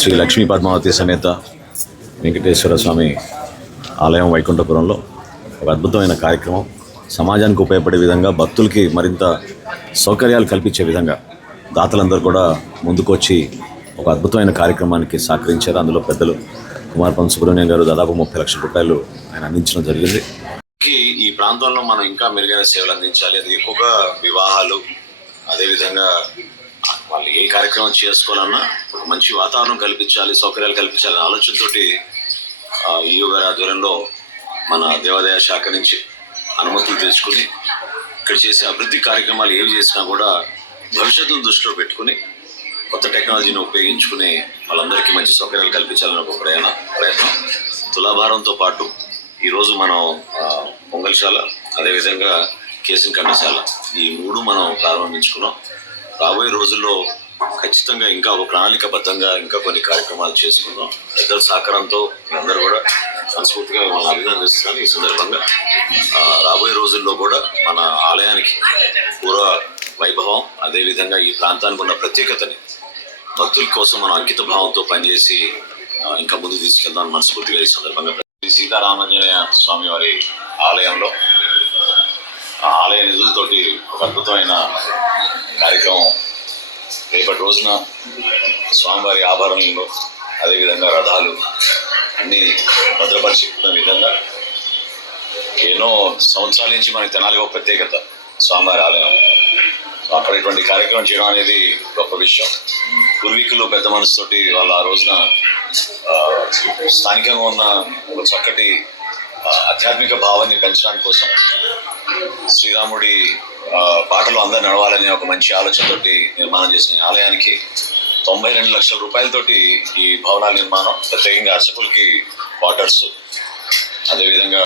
శ్రీ లక్ష్మీ పద్మావతి సమేత వెంకటేశ్వర స్వామి ఆలయం వైకుంఠపురంలో ఒక అద్భుతమైన కార్యక్రమం. సమాజానికి ఉపయోగపడే విధంగా, భక్తులకి మరింత సౌకర్యాలు కల్పించే విధంగా దాతలందరూ కూడా ముందుకొచ్చి ఒక అద్భుతమైన కార్యక్రమానికి సహకరించారు. అందులో పెద్దలు కుమారపం సుబ్రహ్మణ్యం గారు దాదాపు 30 లక్షల రూపాయలు ఆయన అందించడం జరిగింది. ఈ ప్రాంతంలో మనం ఇంకా మెరుగైన సేవలు అందించాలి. అది ఎక్కువగా వివాహాలు, అదేవిధంగా వాళ్ళు ఏ కార్యక్రమం చేసుకోవాలన్నా ఒక మంచి వాతావరణం కల్పించాలి, సౌకర్యాలు కల్పించాలనే ఆలోచనతోటి ఈయో గారి ఆధ్వర్యంలో మన దేవాదాయ శాఖ నుంచి అనుమతులు తెచ్చుకుని ఇక్కడ చేసే అభివృద్ధి కార్యక్రమాలు ఏవి చేసినా కూడా భవిష్యత్తును దృష్టిలో పెట్టుకుని కొత్త టెక్నాలజీని ఉపయోగించుకుని వాళ్ళందరికీ మంచి సౌకర్యాలు కల్పించాలని ఒక ప్రయత్నం. తులాభారంతో పాటు ఈరోజు మనం పొంగల్శాల, అదేవిధంగా కేసిన్ కండశాల, ఈ 3 మనం ప్రారంభించుకున్నాం. రాబోయే రోజుల్లో ఖచ్చితంగా ఇంకా ఒక ప్రణాళికబద్ధంగా ఇంకా కొన్ని కార్యక్రమాలు చేసుకుందాం. పెద్దల సహకారంతో అందరూ కూడా మనస్ఫూర్తిగా మనం అభినందిస్తున్నాను. ఈ సందర్భంగా రాబోయే రోజుల్లో కూడా మన ఆలయానికి పూర్వ వైభవం, అదేవిధంగా ఈ ప్రాంతానికి ఉన్న ప్రత్యేకతని భక్తుల కోసం మనం అంకిత భావంతో పనిచేసి ఇంకా ముందుకు తీసుకెళ్దాం మనస్ఫూర్తిగా ఈ సందర్భంగా సీతారామాంజనేయ స్వామి వారి ఆలయంలో ఆలయ నిధులతోటి ఒక అద్భుతమైన కార్యక్రమం రేపటి రోజున స్వామివారి ఆభరణలు, అదేవిధంగా రథాలు అన్నీ భద్రపరిచిన విధంగా ఎన్నో సంవత్సరాల నుంచి మనకి తెనాలి ఒక ప్రత్యేకత స్వామివారి ఆలయం. అక్కడ ఇటువంటి కార్యక్రమం చేయడం అనేది గొప్ప విషయం. పూర్వీకులు పెద్ద మనసుతోటి వాళ్ళు ఆ రోజున స్థానికంగా ఉన్న ఒక చక్కటి ఆధ్యాత్మిక భావాన్ని పెంచడానికి కోసం శ్రీరాముడి బాటలో అందరు నడవాలని ఒక మంచి ఆలోచనతోటి నిర్మాణం చేసిన ఆలయానికి 92 లక్షల రూపాయలతోటి ఈ భవనాల నిర్మాణం, ప్రత్యేకంగా అర్చకులకి క్వార్టర్స్, అదేవిధంగా